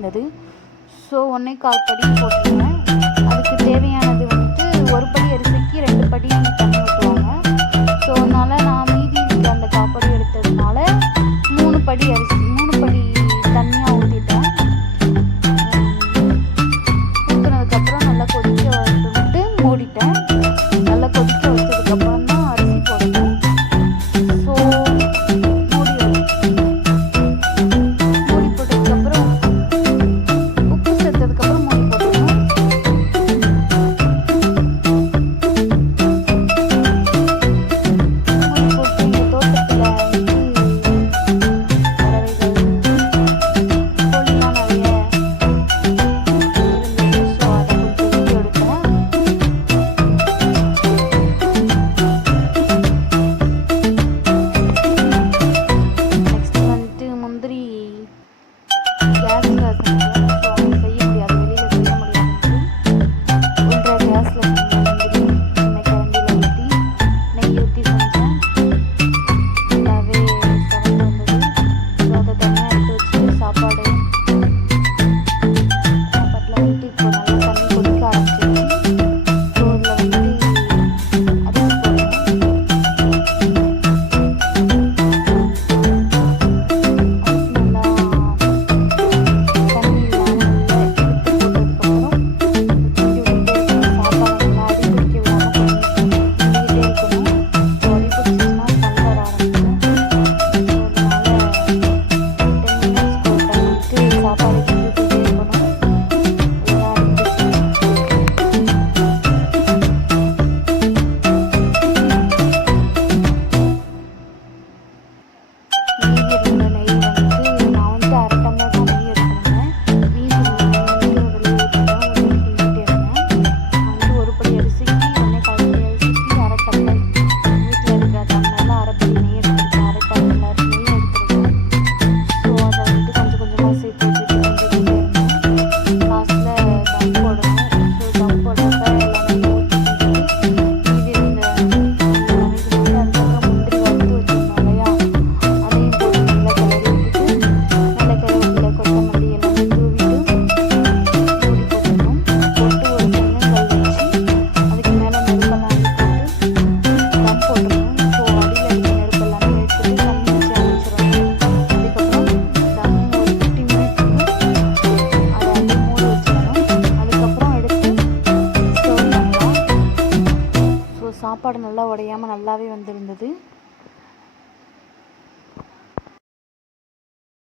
இருந்தது. ஸோ 1/4 படி போட்டுருவேன். அதுக்கு தேவையானது வந்துட்டு 1 படி அரிசிக்கு 2 படி தண்ணி ஊற்றுவாங்க. ஸோ அதனால் நான் மீதி இருக்க அந்த காப்படி எடுத்ததுனால 3 படி தண்ணியாக ஊற்றிட்டேன். ஊற்றுனதுக்கப்புறம் நல்லா கொதிக்க விட்டு மூடிட்டேன். நல்லா கொதிக்க வச்சதுக்கப்புறம் தான் அரிசி போடணும். ஸோ மூடி போட்டதுக்கப்புறம் உப்பு சேர்த்ததுக்கப்புறம் மூடி போட்டுக்கணும். மூடி போட்டு எங்கள் தோட்டத்தில் பறவைகள் கோழிலாம் நிறைய இருந்தது. ஸோ அதை கொஞ்சம் வீடியோ எடுத்தேன். நெக்ஸ்ட் வந்துட்டு முந்திரி கேஸில் செஞ்சேன். ஸோ அவங்க செய்ய முடியாது, வெளியில் செய்ய முடியாதுன்ட்டு உள்ள கேஸில் செஞ்சேன். முந்திரி சின்ன கரண்டியில் ஊற்றி நெய் ஊற்றி செஞ்சேன். நல்லாவே செவந்து வந்தது. ஸோ அதை தனியாக எடுத்து வச்சுட்டு சாப்பாட்டில் வந்துட்டு இப்போ நல்லா தண்ணி கொதிக்க ஆரம்பிச்சிருச்சு. ஸோ இதில் வந்துட்டு அரிசி போடணும். அரிசி நல்லா தண்ணி இல்லாமல் நல்லா இழுத்து போட்டதுக்கப்புறம் கிண்டி விட்டுட்டே இருக்கணும். சாப்பாடு நல்லா அடி பிடிக்க விடாமல் கிண்டிக்கிட்டே இருக்கணும். ஸோ அடி பிடிச்சிச்சுன்னா ஸ்மெல் வர ஆரம்பிச்சிடும். ஸோ அதனால் 10 மினிட்ஸ்க்கு ஒரு டைம் வந்துட்டு சாப்பாடு கிண்டி விட்டுட்டே இருக்கணும். இல்லைன்னா அடி பிடிச்சிடும். மீதி இருந்த நெய் வந்துட்டு நான் வந்துட்டு 1/2 டம்ளர் தான் நெய் எடுத்திருந்தேன். மீதி இருந்த நெய் வந்துட்டு அதில் ஊற்றிட்டேன். ஊற்றி கிண்டிகிட்டே இருந்தேன். நான் வந்துட்டு 1 படி அரிசிக்கு 1/4 படி அரிசிக்கு 1/2 டம்ளர் வீட்டில் இருக்கிற டம்ளரில் 1/2 படி நெய் எடுத்திருக்கேன். 1/2 டம்ளர் நெய் எடுத்திருக்கேன். ஸோ அதை வந்துட்டு கொஞ்சம் கொஞ்சமாக சேர்த்து வச்சுட்டு கிண்டிகிட்டே இருந்தேன். லாஸ்ட்டில் தம் போடணும். ஸோ தம் போடுறப்ப எல்லா நெய்யும் ஊற்றி கிண்டிட்டு மீதி இருந்த எல்லாமே கிண்டிட்டு அதுக்கப்புறம் முந்திரி வறுத்து வச்சுருந்தோம் இல்லையா, அதையும் போட்டு நல்லா கிளறி விட்டுட்டு நல்ல கருவேப்பிலை கொத்தமல்லி எல்லாமே தூவிட்டு மூடி போட்டுடணும். போட்டு ஒரு தென்னங்கல் வச்சு அதுக்கு மேலே நெருப்பெல்லாம் அள்ளி போட்டு தம் போட்டுடணும். ஸோ அடியில் இருக்க நெருப்பு எல்லாமே எடுத்துட்டு தண்ணி வச்சு அணைச்சிடணும். அதுக்கப்புறம் தம் ஒரு 15 மினிட்ஸ்க்கு அதை அப்படியே மூடி வச்சிடணும். அதுக்கப்புறம் எடுத்து சர்வ் பண்ணலாம். ஸோ சாப்பாடு நல்லா உடையாமல் நல்லாவே வந்திருந்தது.